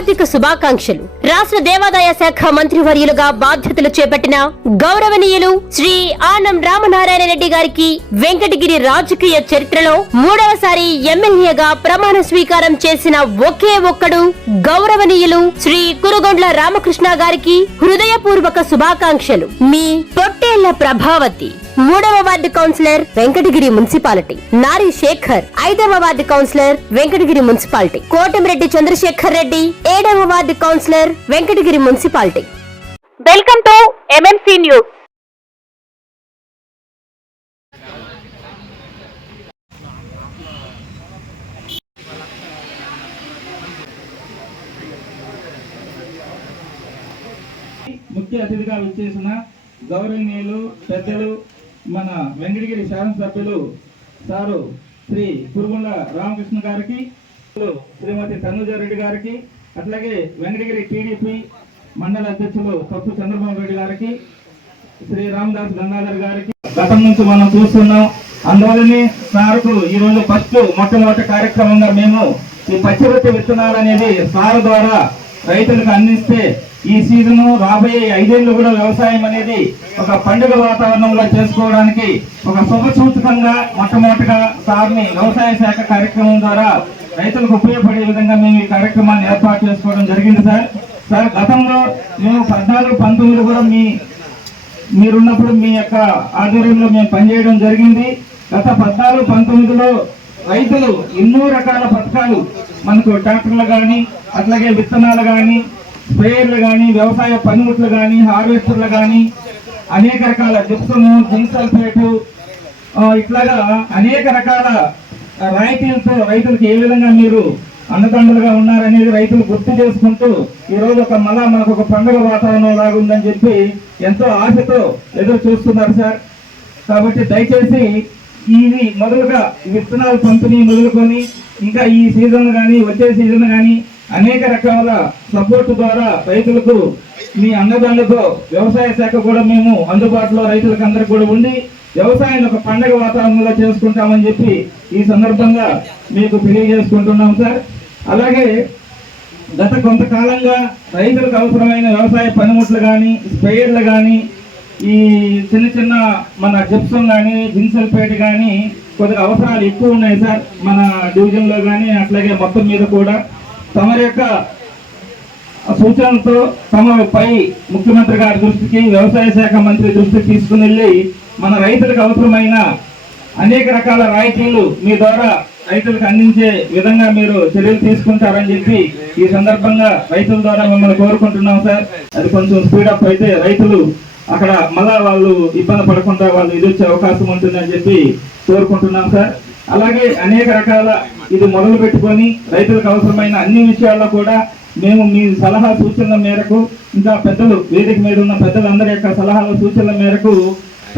హార్దిక శుభాకాంక్షలు. రాష్ట్ర దేవాదాయ శాఖ మంత్రివర్యులుగా బాధ్యతలు చేపట్టిన గౌరవనీయులు శ్రీ ఆనం రామనారాయణ రెడ్డి గారికి వెంకటగిరి రాజకీయ చరిత్రలో మూడవసారి ఎమ్మెల్యేగా ప్రమాణ స్వీకారం చేసిన ఒకే ఒక్కడు గౌరవనీయులు శ్రీ కురుగొండ్ల రామకృష్ణ గారికి హృదయపూర్వక శుభాకాంక్షలు. మీ పొట్టేళ్ల ప్రభావతి 3వ ward councillor Venkatagiri municipality, Nari Shekhar 5వ ward councillor Venkatagiri municipality, Kotamireddy Chandrashekar Reddy 7వ ward councillor Venkatagiri municipality. Welcome to MMC news. ముఖ్య అతిథిగా విచ్చేసిన గౌరవనీయులు పెద్దలు మన వెంకటగిరి శాసనసభ్యులు సారు శ్రీ కురుగొండ్ల రామకృష్ణ గారికి, శ్రీమతి తనుజారెడ్డి గారికి, అట్లాగే వెంకటగిరి టీడీపీ మండల అధ్యక్షులు తప్పు చంద్రబాబు రెడ్డి గారికి, శ్రీ రామదాస్ గంగాధర్ గారికి గతం నుంచి మనం చూస్తున్నాం. అందువల్లనే సార్కు ఈరోజు మొట్టమొదటి కార్యక్రమంగా మేము ఈ పచ్చిరొట్టె విత్తనాలు అనేది సార్ ద్వారా రైతులకు అందిస్తే ఈ సీజన్ రాబోయే 5 ఏళ్ళు కూడా వ్యవసాయం అనేది ఒక పండుగ వాతావరణంలో చేసుకోవడానికి ఒక శుభ సూచకంగా మొట్టమొదటిగా సార్ని వ్యవసాయ శాఖ కార్యక్రమం ద్వారా రైతులకు ఉపయోగపడే విధంగా మేము ఈ కార్యక్రమాన్ని ఏర్పాటు చేసుకోవడం జరిగింది. సార్ గతంలో మేము 14-19 కూడా మీరున్నప్పుడు మీ యొక్క ఆధ్వర్యంలో మేము పనిచేయడం జరిగింది. గత 14-19లో రైతులు ఎన్నో రకాల పథకాలు మనకు ట్రాక్టర్లు కానీ, అట్లాగే విత్తనాలు కానీ, స్ప్రేయర్లు కానీ, వ్యవసాయ పనిముట్లు కానీ, హార్వెస్టర్లు కానీ, అనేక రకాల జిప్సము, జింక్ సల్ఫేటు, ఇట్లాగా అనేక రకాల రాయితీలతో రైతులకు ఏ విధంగా మీరు అన్నదండలుగా ఉన్నారనేది రైతులు గుర్తు చేసుకుంటూ ఈరోజు మనకు ఒక పండుగ వాతావరణం లాగుందని చెప్పి ఎంతో ఆశతో ఎదురు చూస్తున్నారు సార్. కాబట్టి దయచేసి ఇది మొదలుగా విత్తనాల పంపిణీ మొదలుకొని ఇంకా ఈ సీజన్ కానీ వచ్చే సీజన్ కానీ అనేక రకాల సపోర్టు ద్వారా రైతులకు మీ అన్నదానులతో వ్యవసాయ శాఖ కూడా మేము అందుబాటులో రైతులకు అందరికి కూడా ఉండి వ్యవసాయాన్ని ఒక పండగ వాతావరణంలో చేసుకుంటామని చెప్పి ఈ సందర్భంగా మీకు తెలియజేసుకుంటున్నాం సార్. అలాగే గత కొంతకాలంగా రైతులకు అవసరమైన వ్యవసాయ పనిముట్లు కానీ, స్ప్రేయర్లు కానీ, ఈ చిన్న మన జిప్సం కానీ, జింక్ సల్ఫేట్ కానీ కొద్దిగా అవసరాలు ఎక్కువ ఉన్నాయి సార్ మన డివిజన్లో కానీ, అట్లాగే మొత్తం మీద కూడా తమరి యొక్క సూచనలతో తమపై ముఖ్యమంత్రి గారి దృష్టికి, వ్యవసాయ శాఖ మంత్రి దృష్టికి తీసుకుని వెళ్ళి మన రైతులకు అవసరమైన అనేక రకాల రాయితీలు మీ ద్వారా రైతులకు అందించే విధంగా మీరు చర్యలు తీసుకుంటారని చెప్పి ఈ సందర్భంగా రైతుల ద్వారా మిమ్మల్ని కోరుకుంటున్నాం సార్. అది కొంచెం స్పీడప్ అయితే రైతులు అక్కడ మళ్ళా వాళ్ళు ఇబ్బంది పడకుండా వాళ్ళు ఎదుర్చే అవకాశం ఉంటుందని చెప్పి కోరుకుంటున్నాం సార్. అలాగే అనేక రకాల ఇది మొదలు పెట్టుకొని రైతులకు అవసరమైన అన్ని విషయాల్లో కూడా మేము మీ సలహా సూచనల మేరకు, ఇంకా పెద్దలు వేదిక మీద ఉన్న పెద్దలందరి యొక్క సలహాల సూచనల మేరకు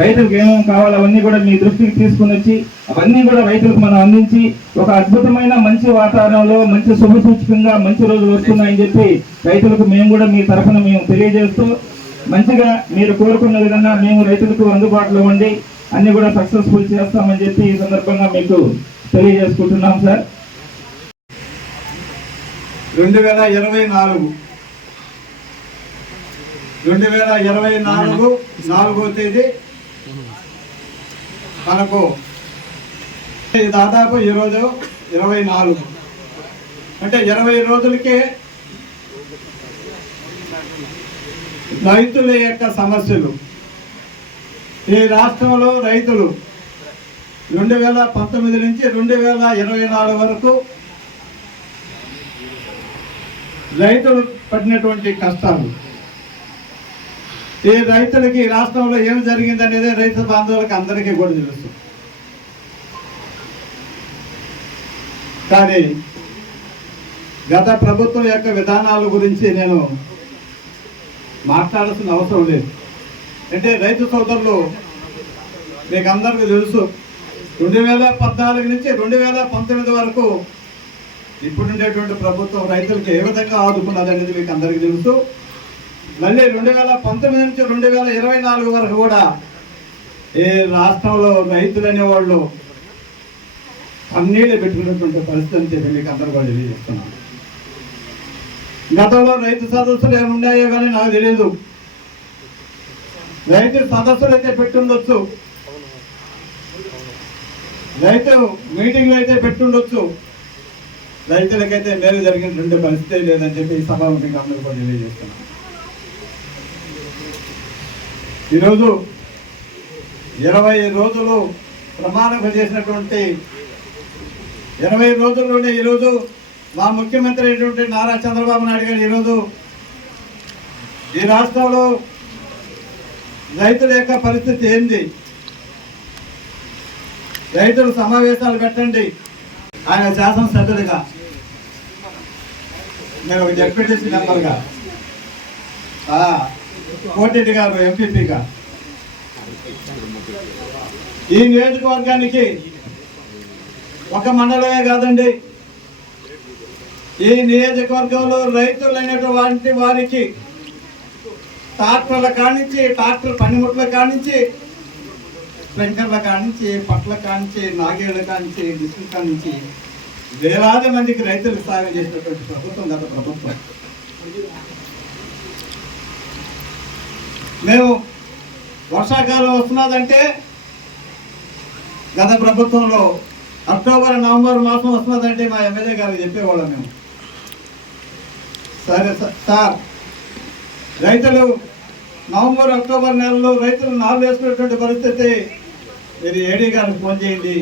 రైతులకు ఏమేమి కావాలో అవన్నీ కూడా మీ దృష్టికి తీసుకుని వచ్చి అవన్నీ కూడా రైతులకు మనం అందించి ఒక అద్భుతమైన మంచి వాతావరణంలో మంచి శుభ సూచకంగా మంచి రోజులు వస్తున్నాయని చెప్పి రైతులకు మేము కూడా మీ తరఫున మేము తెలియజేస్తూ మంచిగా మీరు కోరుకున్న విధంగా మేము రైతులకు అందుబాటులో ఉండి అన్ని కూడా సక్సెస్ఫుల్ చేస్తామని చెప్పి ఈ సందర్భంగా మీకు తెలియజేసుకుంటున్నాం సార్. 2024 4వ తేదీ మనకు దాదాపు ఈరోజు 24 అంటే 20 రోజులకే రైతుల యొక్క సమస్యలు ఈ రాష్ట్రంలో రైతులు 2019 నుంచి 2024 వరకు రైతులు పడినటువంటి కష్టాలు, ఈ రైతులకి రాష్ట్రంలో ఏం జరిగింది అనేది రైతు బాంధవులకి అందరికీ కూడా తెలుసు. కానీ గత ప్రభుత్వం యొక్క విధానాల గురించి నేను మాట్లాడాల్సిన అవసరం లేదు. అంటే రైతు సోదరులు మీకు అందరికీ తెలుసు 2014 నుంచి 2019 వరకు ఇప్పుడుండేటువంటి ప్రభుత్వం రైతులకి ఏ విధంగా ఆదుకున్నది అనేది మీకు అందరికీ తెలుసు. మళ్ళీ 2019 నుంచి 2024 వరకు కూడా ఈ రాష్ట్రంలో రైతులు అనేవాళ్ళు కన్నీళ్ళు పెట్టుకున్నటువంటి పరిస్థితి మీకు అందరూ కూడా తెలియజేస్తున్నాను. గతంలో రైతు సదస్సులు ఏమి ఉన్నాయో కానీ నాకు తెలియదు. రైతు సదస్సులు అయితే పెట్టుండొచ్చు, రైతు మీటింగ్లు అయితే పెట్టుండొచ్చు, రైతులకైతే మేలు జరిగినటువంటి పరిస్థితి లేదని చెప్పి ఈ సభాముఖంగా అందరూ కూడా తెలియజేస్తున్నాం. ఈరోజు 20 రోజులు ప్రమాణం చేసినటువంటి 20 రోజుల్లోనే ఈరోజు మా ముఖ్యమంత్రి అయినటువంటి నారా చంద్రబాబు నాయుడు గారు ఈరోజు ఈ రాష్ట్రంలో రైతుల యొక్క పరిస్థితి ఏంది, రైతులు సమావేశాలు పెట్టండి. ఆయన శాసనసభ్యులుగా, నేను ఒక జడ్పీటీసీ మెంబర్గా, కోటిరెడ్డి గారు ఎంపీపీగా ఈ నియోజకవర్గానికి ఒక మండలమే కాదండి, ఈ నియోజకవర్గంలో రైతులు అనేటువంటి వారికి ట్రాక్టర్ల కానించి, ట్రాక్టర్ పనిముట్ల కానించి, స్ప్రింకర్ల కానించి, పట్ల కానించి, నాగేళ్ల కానించి, డిస్కుల కానించి వేలాది మందికి రైతులకు సాయం చేసినటువంటి ప్రభుత్వం గత ప్రభుత్వం. మేము వర్షాకాలం వస్తున్నదంటే గత ప్రభుత్వంలో అక్టోబర్ నవంబర్ మాసం వస్తున్నదంటే మా ఎమ్మెల్యే గారికి చెప్పేవాళ్ళం మేము, సరే సార్ రైతులు నవంబర్ అక్టోబర్ నెలలో రైతులు నాలుగు వేసుకునేటువంటి పరిస్థితి, మీరు ఏడీ గారికి ఫోన్ చేయండి,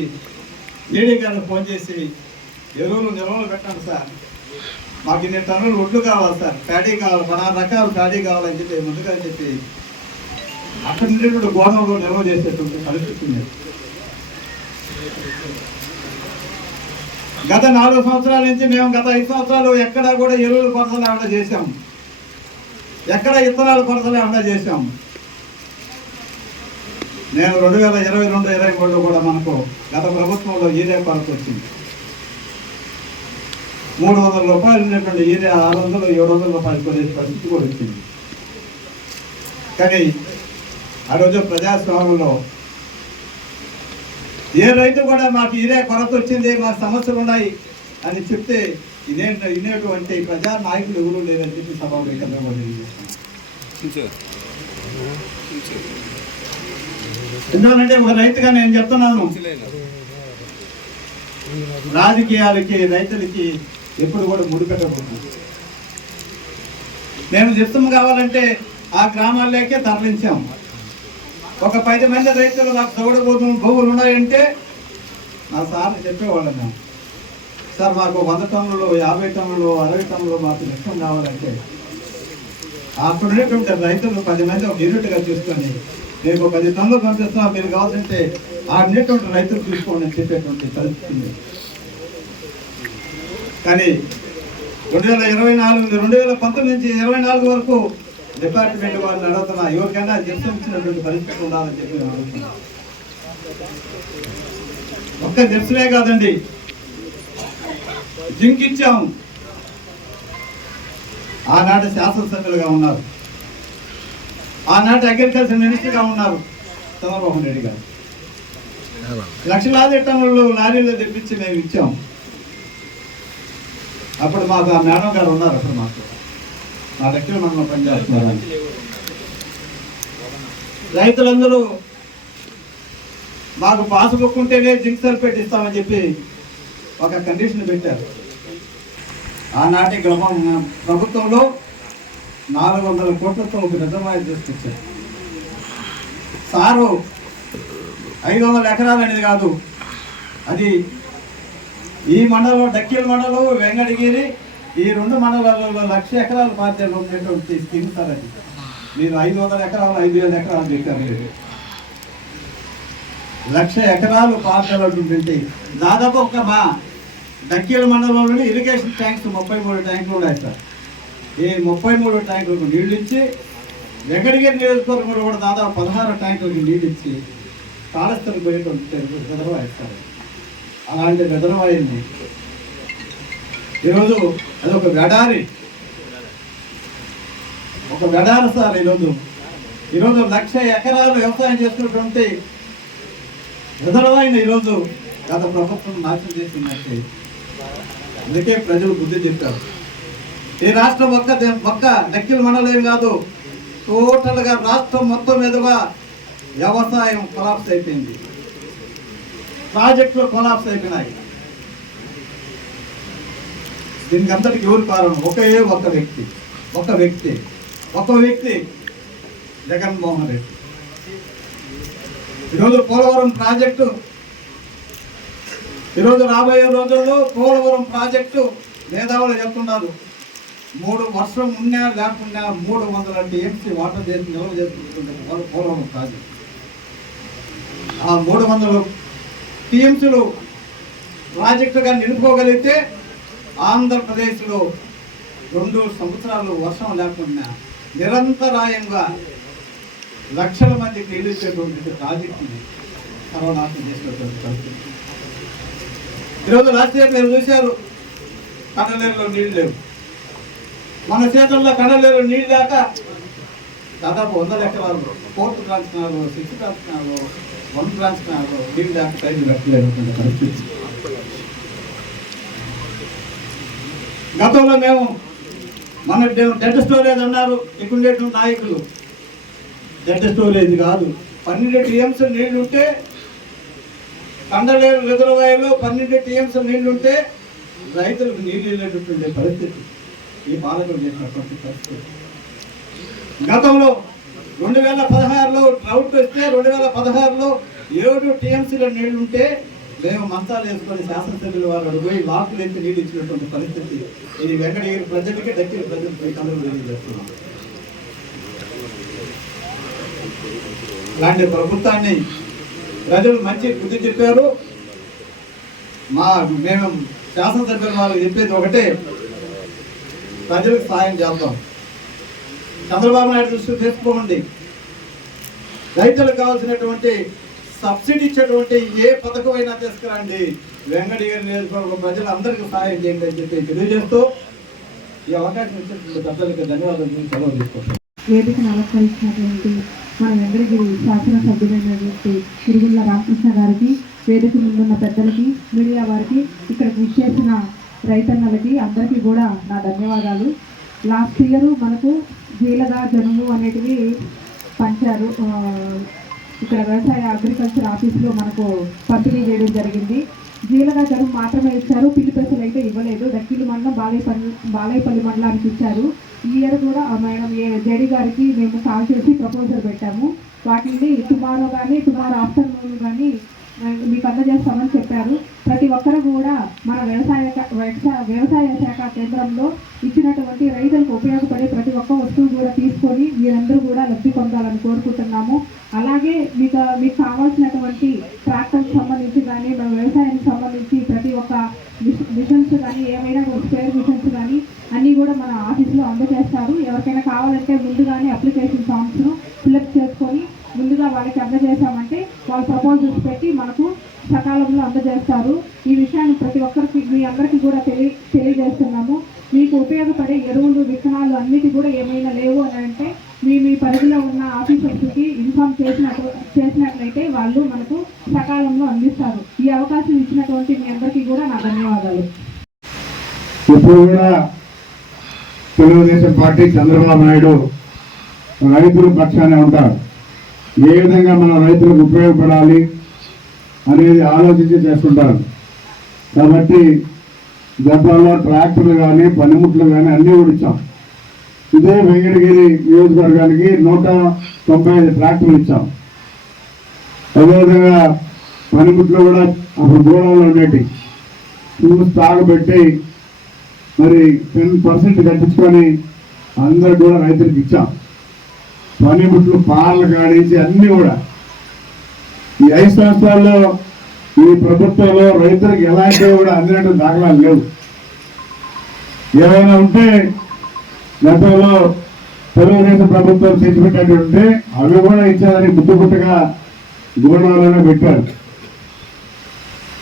ఏడీ గారికి ఫోన్ చేసి నిల్వలు పెట్టండి సార్, మాకు ఇన్ని టన్నులు ఒడ్లు కావాలి సార్, ప్యాడీ కావాలి, 16 రకాల ప్యాడీ కావాలని చెప్పి ముందుగా చెప్పి అక్కడ నుండి గోదాంలో నిల్వ చేసేటువంటి పరిస్థితి ఉంది. గత 4 సంవత్సరాల నుంచి మేము గత 5 సంవత్సరాలు ఎక్కడా కూడా ఎరువుల కొరత లేకుండా చేశాం, ఎక్కడ ఇత్తనాల కొరత లేకుండా చేశాం. నేను 2022-23లో కూడా మనకు గత ప్రభుత్వంలో యూరియా కొరత వచ్చింది. 300 రూపాయలు ఉన్నటువంటి యూరియా 600-700 రూపాయలు కొనే పరిస్థితి కూడా వచ్చింది. కానీ ఆ రోజు ప్రజాస్వామ్యంలో ఏ రైతు కూడా మాకు యూరియా కొరత వచ్చింది, మాకు సమస్యలు ఉన్నాయి అని చెప్తే ఇనేటువంటి ప్రజా నాయకులు ఎవరు లేదని చెప్పి సభాముఖంగా ఎందుకంటే ఒక రైతుగా నేను చెప్తున్నాను, రాజకీయాలకి రైతులకి ఎప్పుడు కూడా ముడిపెట్టకూడదు. మేము సిస్టమ్ కావాలంటే ఆ గ్రామాల్లోకే తరలించాము. ఒక 10 మంది రైతులు నాకు చౌడ భూములు ఉన్నాయంటే నా సార్ చెప్పేవాళ్ళం మేము, సార్ మాకు 100 టన్నులు 50 టన్నులు 60 టన్నులు మాకు సిస్టమ్ కావాలంటే అక్కడ ఉండేటువంటి రైతులు 10 మంది ఒక యూనిట్గా తీసుకొని మీకు 10 టన్నులు పంపిస్తున్నా, మీరు కావాలంటే ఆ ఉండేటువంటి రైతులు తీసుకోండి అని చెప్పేటువంటి పరిస్థితి. కానీ 2019 నుంచి 24 వరకు డిపార్ట్మెంట్ వాళ్ళని అడుగుతున్నా, ఎవరికైనా జిప్సం ఇచ్చినటువంటి పరిస్థితి ఉండాలని చెప్పి నేను అడుగుతున్నా. ఒక్క జిప్సమే కాదండి, జింక్ ఇచ్చాము. ఆనాటి శాసనసభ్యులుగా ఉన్నారు, ఆనాటి అగ్రికల్చర్ మినిస్టర్గా ఉన్నారు చంద్రబాబు నాయుడు గారు. లక్షలాది టన్నులు లారీలు తెప్పించి మేము ఇచ్చాం. అప్పుడు మాకు ఆ మేడం గారు ఉన్నారు, అప్పుడు మాకు మా దగ్గర మనం పనిచేస్తున్నారు. రైతులందరూ మాకు పాస్బుక్ ఉంటేనే జింక్ సల్ఫేట్ ఇస్తామని చెప్పి ఒక కండిషన్ పెట్టారు. ఆనాటి ప్రభుత్వంలో 400 కోట్లతో ఒక రిజర్వాయర్ తీసుకొచ్చారు. సారు 500 ఎకరాలు అనేది కాదు, అది ఈ మండలంలో డక్కిల మండలం, వెంకటగిరి ఈ 2 మండలాలలో 1,00,000 ఎకరాలు బాధ్యత ఉండేటువంటి స్కీమ్ సార్. అది మీరు 500 ఎకరాలు 5,000 ఎకరాలు చెప్పారు. 1,00,000 ఎకరాలు పాత్రలుంటే దాదాపు ఒక మా డక్కిల మండలంలోని ఇరిగేషన్ ట్యాంక్స్ 33 ట్యాంకులు ఉన్నాయి సార్. ఈ 33 ట్యాంకులకు నీళ్ళు ఇచ్చి, వెంకటగిరి నియోజకవర్గంలో కూడా దాదాపు 16 ట్యాంకులకి నీళ్ళు ఇచ్చి కాళస్థలకు పోయేటువంటి రిజర్వాయర్ సార్. అలాంటి రిజర్వాయర్ని ఈరోజు అదొక వెడారి సార్. ఈరోజు 1,00,000 ఎకరాలు వ్యవసాయం చేసుకున్నటువంటి రిజర్వాయర్ని ఈరోజు గత ప్రభుత్వం నాశనం చేసిందంటే అందుకే ప్రజలు బుద్ధి చెప్పారు. ఈ రాష్ట్రం ఒక్క దక్కిల మండలం కాదు, టోటల్గా రాష్ట్రం మొత్తం మీదుగా వ్యవసాయం కొలాప్స్ అయిపోయింది, ప్రాజెక్టులు కొలాప్స్ అయిపోయినాయి. దీనికి అంతటికి ఎవరు కారణం? ఒక వ్యక్తి జగన్మోహన్ రెడ్డి. ఈరోజు పోలవరం ప్రాజెక్టు, ఈరోజు రాబోయే రోజుల్లో పోలవరం ప్రాజెక్టు మేధావులు చెప్తున్నారు, 3 వర్షం ఉన్నా లేకుండా 300 TMC వాటర్ చేసి నిల్వ చేసుకుంటుంది పోలవరం ప్రాజెక్టు. ఆ 300 TMCలు ప్రాజెక్టుగా నిలుపుకోగలిగితే ఆంధ్రప్రదేశ్లో 2 సంవత్సరాలు వర్షం లేకుండా నిరంతరాయంగా లక్షల మందికి నీళ్ళు ఇచ్చేటువంటి ప్రాజెక్టుని సర్వనాశనం చేసినటువంటి పరిస్థితి. ఈరోజు లాస్ట్ ఇయర్ మీరు చూశారు, కడలేరులో నీళ్ళు లేవు. మన చేతుల్లో కడలేరు నీళ్ళు లేక దాదాపు 100 ఎకరాలు 4th branch canal, 6th branch canal, 1 branch canal నీళ్ళు లేక రైతులు పెట్టలేనటువంటి పరిస్థితి. గతంలో మేము మన డెడ్ స్టోరేజ్ అన్నారు, ఇక్కడ నాయకులు డెడ్ స్టోరేజ్ కాదు, 12 TMC నీళ్లు ఉంటే, కండలేరు రిజర్వాయర్లో 12 TMC నీళ్లు ఉంటే రైతులకు నీళ్ళు వెళ్ళేటటువంటి పరిస్థితి ఈ పాలకులు చేసినటువంటి పరిస్థితి. గతంలో 2016లో డ్రౌట్ వస్తే 2016లో 7 TMCల నీళ్లు ఉంటే మేము మంచాలు వేసుకొని శాసనసభ్యుల వారు అడిగిపోయి వాకులు ఎత్తి నీళ్ళు ఇచ్చినటువంటి పరిస్థితి. ఇది వెంకటగిరి ప్రజలకి దగ్గర ప్రజలకి అందరూ తెలియజేస్తున్నాం. ఇలాంటి ప్రభుత్వాన్ని ప్రజలు మంచి బుద్ధి చెప్పారు. మేము శాసనసభ్యుల వారికి చెప్పేది ఒకటే, ప్రజలకు సాయం చేద్దాం. చంద్రబాబు నాయుడు దృష్టి తీసుకోండి, రైతులకు కావాల్సినటువంటి సబ్సిడీ ఇచ్చేటువంటి ఏ పథకం అయినా తీసుకురండి, వెంకటగిరి నియోజకవర్గం ప్రజలందరికీ సహాయం చేయండి అని చెప్పి తెలియజేస్తూ ఈ అవకాశం ఇచ్చినటువంటి పెద్దలకు ధన్యవాదాలు సెలవు తీసుకుంటాం. వేదికను అలంకరించినటువంటి మన వెంకటగిరి శాసనసభ్యులైనటువంటి తిరుగుళ్ళ రామకృష్ణ గారికి, వేదిక ముందున్న పెద్దలకి, మీడియా వారికి, ఇక్కడ కృషి చేసిన రైతన్నలకి అందరికీ కూడా నా ధన్యవాదాలు. లాస్ట్ ఇయర్ మనకు జీలగా జనుము అనేటివి పంచారు, ఇక్కడ వ్యవసాయ అగ్రికల్చర్ ఆఫీస్లో మనకు పంపిణీ చేయడం జరిగింది. జీలగా జనుము మాత్రమే ఇచ్చారు, పిల్లి పెసలు అయితే ఇవ్వలేదు. దక్కిలి మండలం బాలేపల్లి మండలానికి ఇచ్చారు. ఈ ఇయర్ కూడా మేడం జేడీ గారికి మేము కాల్ చేసి ప్రపోజల్ పెట్టాము. వాటిని టుమారో ఆఫ్టర్నూన్ కానీ మీకు అందజేస్తామని చెప్పారు. ప్రతి ఒక్కరు కూడా మన వ్యవసాయ శాఖ కేంద్రంలో ఇచ్చినటువంటి రైతులకు ఉపయోగపడే ప్రతి ఒక్క వస్తువు కూడా తీసుకొని మీరందరూ కూడా లబ్ధి పొందాలని కోరుకుంటున్నాము. అలాగే మీకు కావాల్సినటువంటి ట్రాక్టర్కి సంబంధించి కానీ మన వ్యవసాయానికి సంబంధించి ప్రతి ఒక్క మిషన్స్ కానీ ఏమైనా స్పేర్ మిషన్స్ కానీ అన్నీ కూడా మన ఆఫీస్లో అందజేస్తారు. ఎవరికైనా కావాలంటే ముందుగానే అప్లికేషన్ ఫామ్స్ను ఫిల్అప్ చేసుకొని ముందుగా వాళ్ళకి అందజేశామంటే వాళ్ళు ప్రపోజల్స్ పెట్టి మనకు సకాలంలో అందజేస్తారు. ఈ విషయాన్ని ప్రతి ఒక్కరికి మీ అందరికీ కూడా తెలియజేస్తున్నాము. మీకు ఉపయోగపడే ఎరువులు, విత్తనాలు అన్నిటి కూడా ఏమైనా లేవు అని అంటే మీ పరిధిలో ఉన్న ఆఫీసర్స్కి ఇన్ఫార్మ్ చేసినట్లయితే వాళ్ళు మనకు సకాలంలో అందిస్తారు. ఈ అవకాశం ఇచ్చినటువంటి మీ అందరికీ కూడా నా ధన్యవాదాలు. ఇప్పుడు కూడా తెలుగుదేశం పార్టీ చంద్రబాబు నాయుడు రైతుల పక్షానే ఉంటారు. ఏ విధంగా మన రైతులకు ఉపయోగపడాలి అనేది ఆలోచించి చేస్తుంటారు. కాబట్టి గతంలో ట్రాక్టర్లు కానీ పనిముట్లు కానీ అన్నీ కూడా ఇచ్చాం. ఇదే వెంకటగిరి నియోజకవర్గానికి 195 ట్రాక్టర్లు ఇచ్చాం. అదేవిధంగా పనిముట్లు కూడా అప్పుడు గోడౌన్లో ఉండేటి స్టాక్ పెట్టి మరి 10% కట్టించుకొని అందరు కూడా రైతులకు ఇచ్చాం. పనిముట్లు పార్లు కాడించి అన్నీ కూడా ఈ 5 సంవత్సరాల్లో ఈ ప్రభుత్వంలో రైతులకు ఎలాంటివి కూడా అందినట్టు దాఖలాలు లేవు. ఏమైనా ఉంటే గతంలో తెలుగుదేశం ప్రభుత్వం తెచ్చిపెట్టినట్టుంటే అవి కూడా ఇచ్చేదానికి గుట్టుగా గోడౌన్లోనే పెట్టారు.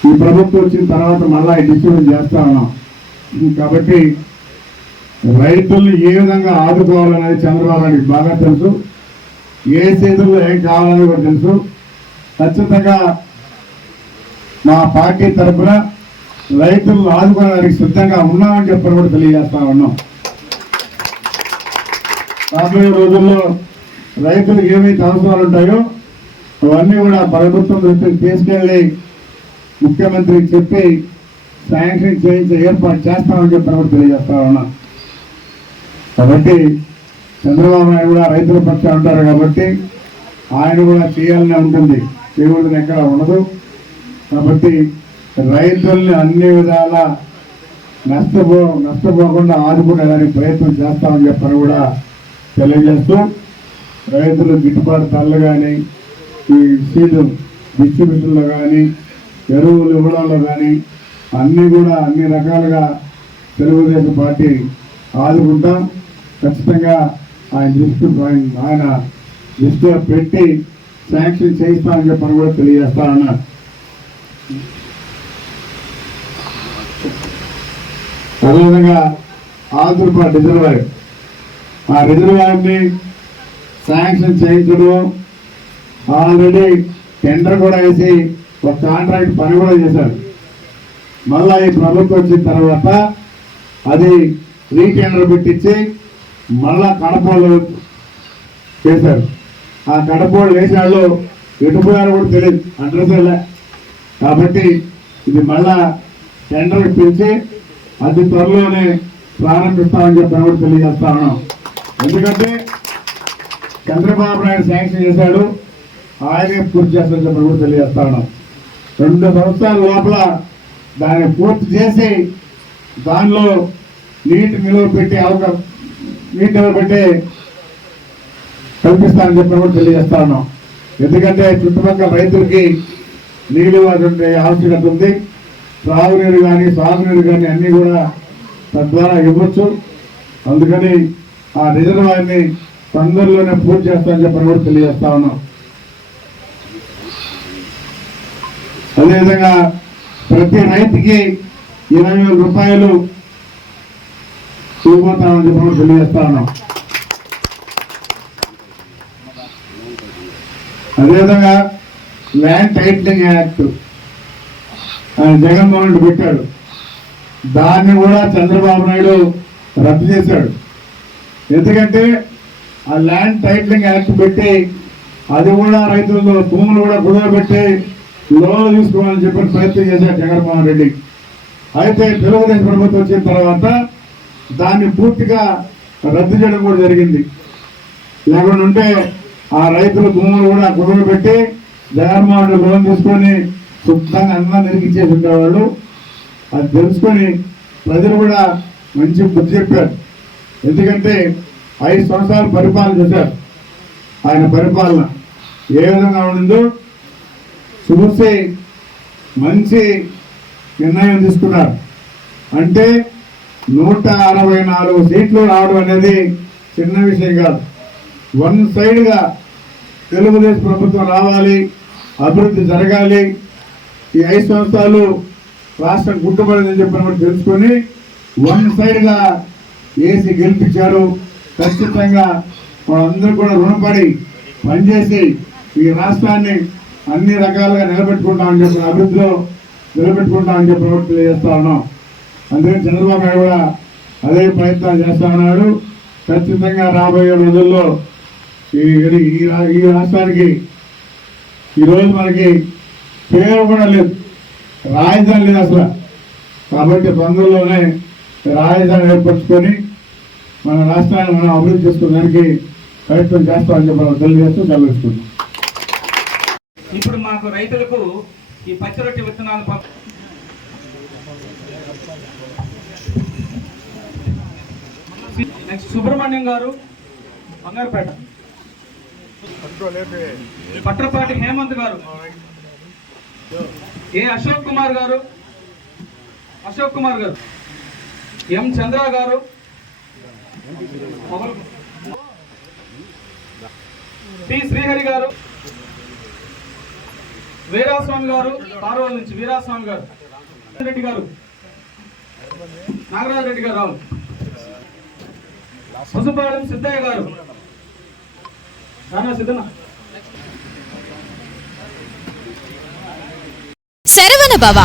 ఈ ప్రభుత్వం వచ్చిన తర్వాత మళ్ళా డిస్ట్రిబ్యూట్ చేస్తా ఉన్నాం. కాబట్టి రైతుల్ని ఏ విధంగా ఆదుకోవాలనేది చంద్రబాబు నాయుడికి బాగా తెలుసు. ఏ చేతుల్లో ఏం కావాలని కూడా తెలుసు. ఖచ్చితంగా మా పార్టీ తరఫున రైతులను ఆదుకోవడానికి సిద్ధంగా ఉన్నామని చెప్పని కూడా తెలియజేస్తా ఉన్నాం. రాబోయే రోజుల్లో రైతులకు ఏమైతే అవసరాలు ఉంటాయో అవన్నీ కూడా ప్రభుత్వం దృష్టికి తీసుకెళ్లి ముఖ్యమంత్రికి చెప్పి శాంక్షన్ చేయించి ఏర్పాటు చేస్తామని చెప్పి కూడా తెలియజేస్తా ఉన్నా. కాబట్టి చంద్రబాబు నాయుడు కూడా రైతుల పక్షాన ఉంటారు కాబట్టి ఆయన కూడా చేయాలనే ఉంటుంది, చేయకూడదని ఎక్కడ ఉండదు. కాబట్టి రైతుల్ని అన్ని విధాల నష్టపోకుండా ఆదుకునేదానికి ప్రయత్నం చేస్తామని చెప్పని కూడా తెలియజేస్తూ, రైతులు గిట్టుబాటు ధరలు కానీ, ఈ సీడ్ డిస్ట్రిబ్యూషన్లో కానీ, ఎరువులు ఇవ్వడంలో కానీ అన్నీ కూడా అన్ని రకాలుగా తెలుగుదేశం పార్టీ ఆదుకుంటాం. ఖచ్చితంగా ఆయన దృష్టిలో పెట్టి శాంక్షన్ చేయిస్తామని చెప్పని కూడా తెలియజేస్తా ఉన్నారు. అదేవిధంగా ఆంధ్రప్రదేశ్ రిజర్వాయర్, ఆ రిజర్వాయర్ని శాంక్షన్ చేయించడం, ఆల్రెడీ టెండర్ కూడా వేసి ఒక కాంట్రాక్ట్ పని కూడా చేశారు. మళ్ళా ఈ ప్రభుత్వం వచ్చిన తర్వాత అది రీటెండర్ పెట్టించి మళ్ళా కడపలు చేశారు. ఆ కడపలు వేసిన వాళ్ళు ఎటుపోయారో కూడా తెలియదు, అడ్రస్ లే. కాబట్టి ఇది మళ్ళా టెండర్ పిలిచి అతి త్వరలోనే ప్రారంభిస్తామని చెప్పి కూడా తెలియజేస్తా ఉన్నాం. ఎందుకంటే చంద్రబాబు నాయుడు శాంక్షన్ చేశాడు, ఆయనే పూర్తి చేస్తామని చెప్పి కూడా తెలియజేస్తా ఉన్నాం. 2 సంవత్సరాల లోపల దాన్ని పూర్తి చేసి దానిలో నీటి నిలువ పెట్టే కల్పిస్తానని చెప్పి కూడా తెలియజేస్తా ఉన్నాం. ఎందుకంటే చుట్టుపక్కల రైతులకి నీళ్ళు ఆవశ్యకత ఉంది. త్రాగునీరు కానీ సాగునీరు కానీ అన్నీ కూడా తద్వారా ఇవ్వచ్చు. అందుకని ఆ రిజర్వాయర్ని తొందరలోనే పూర్తి చేస్తామని చెప్పని కూడా తెలియజేస్తా ఉన్నాం. అదేవిధంగా ప్రతి రైతుకి 20,000 రూపాయలు చూపోతామని చెప్పి కూడా తెలియజేస్తా ఉన్నాం. అదేవిధంగా ల్యాండ్ టైటిలింగ్ యాక్ట్ ఆయన జగన్మోహన్ రెడ్డి పెట్టాడు, దాన్ని కూడా చంద్రబాబు నాయుడు రద్దు చేశాడు. ఎందుకంటే ఆ ల్యాండ్ టైటిలింగ్ యాక్ట్ పెట్టి అది కూడా రైతులతో భూములు కూడా కుదరబెట్టి లోన్లు తీసుకోవాలని చెప్పి ప్రయత్నం చేశాడు జగన్మోహన్ రెడ్డి. అయితే తెలుగుదేశం ప్రభుత్వం వచ్చిన తర్వాత దాన్ని పూర్తిగా రద్దు చేయడం కూడా జరిగింది. లేకుండా ఉంటే ఆ రైతుల భూములు కూడా కుదరబెట్టి జగన్మోహన్ రెడ్డి లోన్ తీసుకొని శుద్ధంగా అన్నం నిరికిచ్చేసి ఉండేవాళ్ళు. అది తెలుసుకొని ప్రజలు కూడా మంచి బుద్ధి చెప్పారు. ఎందుకంటే 5 సంవత్సరాలు పరిపాలన చేశారు. ఆయన పరిపాలన ఏ విధంగా ఉండిందో చూసి మంచి నిర్ణయం తీసుకున్నారు. అంటే 164 సీట్లు రావడం అనేది చిన్న విషయం కాదు. 1 సైడ్గా తెలుగుదేశం ప్రభుత్వం రావాలి, అభివృద్ధి జరగాలి, ఈ 5 సంవత్సరాలు రాష్ట్రం గుట్టుబడిందని చెప్పిన తెలుసుకొని 1 సైడ్గా వేసి గెలిపించారు. ఖచ్చితంగా వాళ్ళందరూ కూడా రుణపడి పనిచేసి ఈ రాష్ట్రాన్ని అన్ని రకాలుగా నిలబెట్టుకుంటామని చెప్పి అభివృద్ధిలో నిలబెట్టుకుంటామని చెప్పి తెలియజేస్తా ఉన్నాం. అందుకని చంద్రబాబు నాయుడు కూడా అదే ప్రయత్నాలు చేస్తా ఉన్నాడు. ఖచ్చితంగా రాబోయే రోజుల్లో ఈ రాష్ట్రానికి ఈరోజు మనకి పేరు కూడా లేదు, రాజధాని లేదు అసలు. కాబట్టి తొందరలోనే రాజధాని ఏర్పరచుకొని మన రాష్ట్రాన్ని మనం అభివృద్ధి చేసుకోవడానికి ప్రయత్నం చేస్తామని చెప్పి తెలియజేస్తూ సెలవుస్తున్నాం. ఇప్పుడు మాకు రైతులకు ఈ పచ్చిరొట్టి విత్తనాలు నెక్స్ట్ సుబ్రహ్మణ్యం గారు బంగారుపేట, పట్రపాటి హేమంత్ గారు, ఏ అశోక్ కుమార్ గారు, ఎం చంద్ర గారు, టి శ్రీహరి గారు, వీరాస్వామి గారు, పార్వల్ నుంచి వీరాస్వామి గారు, రెడ్డి గారు, నాగరాజు రెడ్డి గారు, రావు పసుపాలెం సిద్ధయ్య గారు, సిద్ధన శరవణ భవ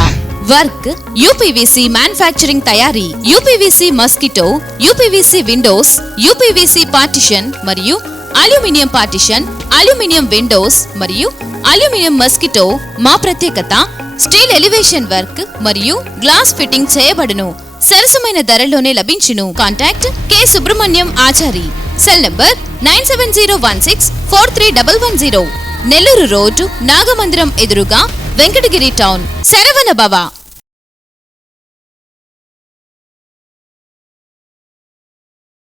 వర్క్ యూపీవీసీ మ్యానుఫ్యాక్చరింగ్ తయారీ, UPVC mosquito, UPVC Windows, UPVC partition మరియు అల్యూమినియం పార్టిషన్, అల్యూమినియం విండోస్ మరియు అల్యూమినియం మస్కిటో. మా ప్రత్యేకత స్టీల్ ఎలివేషన్ వర్క్ మరియు గ్లాస్ ఫిట్టింగ్ చేయబడును. సరసమైన ధరలోనే లభించును. Contact K Subrahmanyam Achari. Cell number 9701643110. Nellore road, Nagamandiram ఎదురుగా, వెంకటగిరి టౌన్. శరవణ భవ.